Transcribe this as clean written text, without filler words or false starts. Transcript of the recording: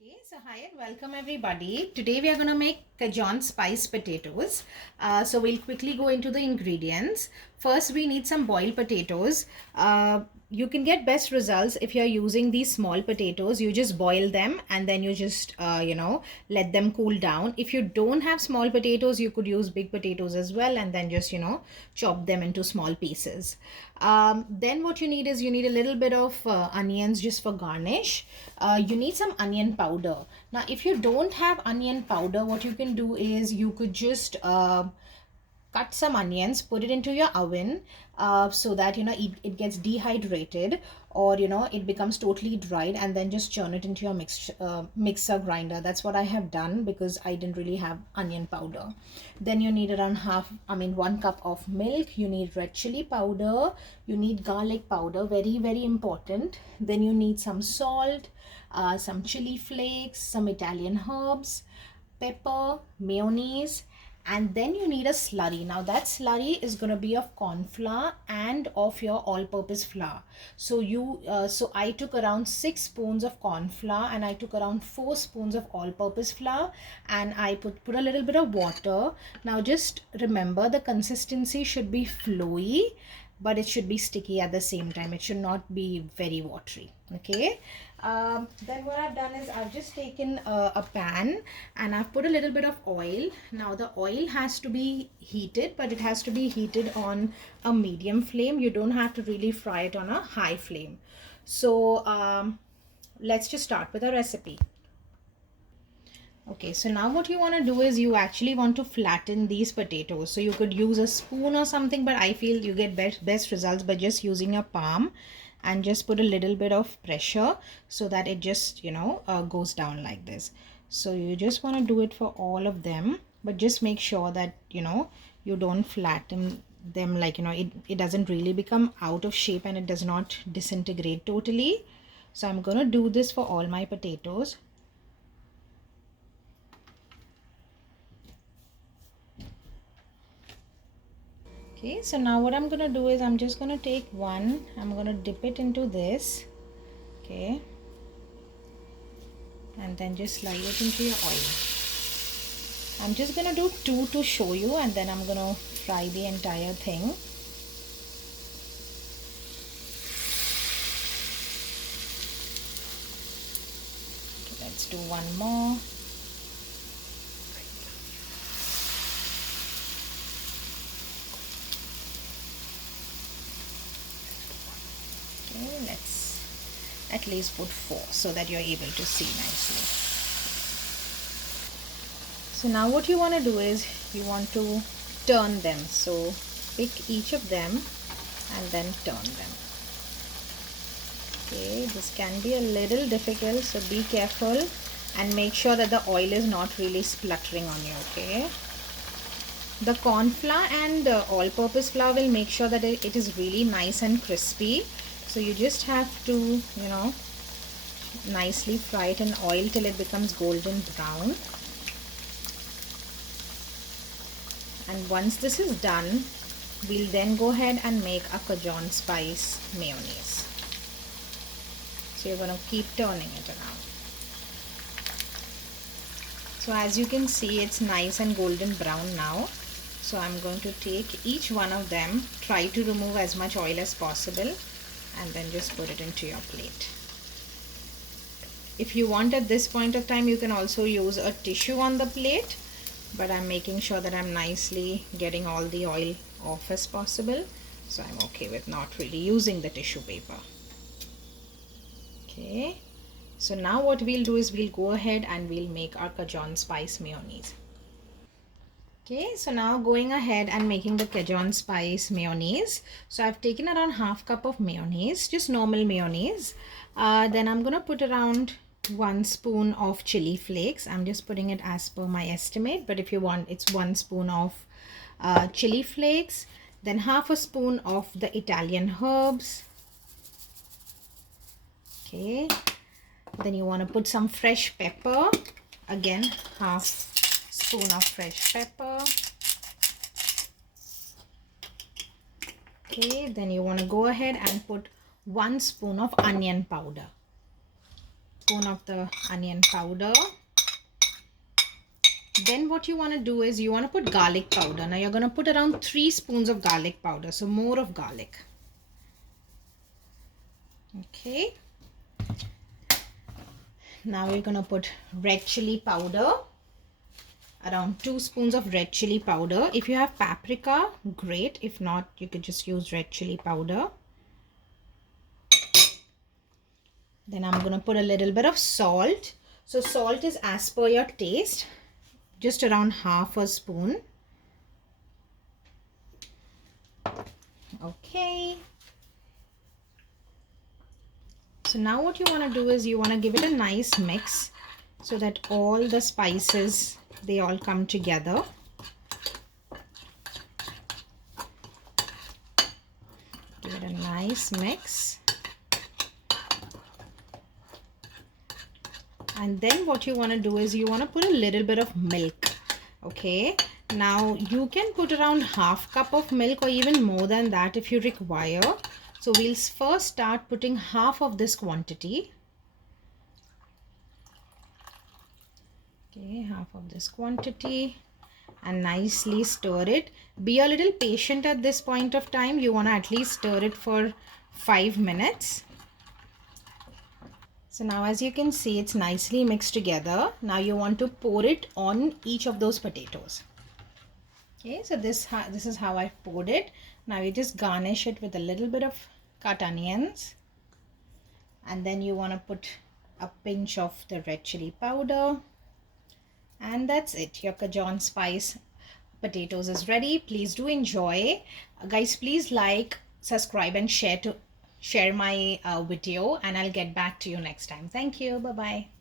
Okay, so hi and welcome everybody. Today we are going to make Cajun spice potatoes. So we'll quickly go into the ingredients. First, we need some boiled potatoes. You can get best results if you're using these small potatoes. You just boil them and then you just, let them cool down. If you don't have small potatoes, you could use big potatoes as well and then just, chop them into small pieces. Then what you need is you need a little bit of onions just for garnish. You need some onion powder. Now, if you don't have onion powder, what you can do is you could just cut some onions, put it into your oven so that it gets dehydrated, or it becomes totally dried, and then just churn it into your mixer grinder. That's what I have done because I didn't really have onion powder. Then you need around 1 cup of milk. You need red chili powder, you need garlic powder, very very important. Then you need some salt, some chili flakes, some Italian herbs, pepper, mayonnaise, and then you need a slurry. Now that slurry is going to be of corn flour and of your all-purpose flour. So I took around 6 spoons of corn flour and I took around 4 spoons of all-purpose flour, and I put a little bit of water. Now just remember, the consistency should be flowy, but it should be sticky at the same time. It should not be very watery. Okay. Then what I've done is I've just taken a pan and I've put a little bit of oil. Now the oil has to be heated, but it has to be heated on a medium flame. You don't have to really fry it on a high flame. So let's just start with a recipe. Okay, so now what you want to do is you actually want to flatten these potatoes. So you could use a spoon or something, but I feel you get best results by just using your palm and just put a little bit of pressure so that it just, goes down like this. So you just want to do it for all of them, but just make sure that, you don't flatten them, like, it doesn't really become out of shape and it does not disintegrate totally. So I'm going to do this for all my potatoes. Okay, so now what I'm gonna do is I'm just gonna take one, I'm gonna dip it into this, okay, and then just slide it into your oil. I'm just gonna do 2 to show you, and then I'm gonna fry the entire thing. Okay, let's do one more. Okay, let's at least put 4 so that you're able to see nicely. So now what you want to do is you want to turn them. So pick each of them and then turn them. Okay, this can be a little difficult, so be careful and make sure that the oil is not really spluttering on you. Okay, the corn flour and all-purpose flour will make sure that it is really nice and crispy. So you just have to, nicely fry it in oil till it becomes golden brown. And once this is done, we'll then go ahead and make a Cajun spice mayonnaise. So you're going to keep turning it around. So as you can see, it's nice and golden brown now. So I'm going to take each one of them, try to remove as much oil as possible, and then just put it into your plate. If you want at this point of time, you can also use a tissue on the plate, but I'm making sure that I'm nicely getting all the oil off as possible. So I'm okay with not really using the tissue paper. Okay, so now what we'll do is we'll go ahead and we'll make our Cajun spice mayonnaise. Okay, so now going ahead and making the Cajun spice mayonnaise. So I've taken around 1/2 cup of mayonnaise, just normal mayonnaise. Then I'm gonna put around 1 spoon of chili flakes. I'm just putting it as per my estimate, but if you want, it's 1 spoon of chili flakes. Then 1/2 spoon of the Italian herbs. Okay, then you want to put some fresh pepper. Again, 1/2 spoon of fresh pepper. Okay, then you want to go ahead and put 1 spoon of onion powder. teaspoon of the onion powder. Then what you want to do is you want to put garlic powder. Now you're going to put around 3 spoons of garlic powder, so more of garlic. Okay. Now we're going to put red chili powder, around 2 spoons of red chili powder. If you have paprika, great. If not, you could just use red chili powder. Then I'm going to put a little bit of salt. So salt is as per your taste, just around half a spoon. Okay. So now what you want to do is you want to give it a nice mix so that all the spices, they all come together. Give it a nice mix. And then what you want to do is you want to put a little bit of milk. Okay. Now you can put around half cup of milk or even more than that if you require. So we'll first start putting half of this quantity. Okay, half of this quantity, and nicely stir it. Be a little patient at this point of time. You want to at least stir it for 5 minutes. So now as you can see, it's nicely mixed together. Now you want to pour it on each of those potatoes. Okay, so this is how I've poured it. Now you just garnish it with a little bit of cut onions. And then you want to put a pinch of the red chili powder. And that's it. Your Cajun spice potatoes is ready. Please do enjoy. Guys, please like, subscribe and share my video, and I'll get back to you next time. Thank you. Bye-bye.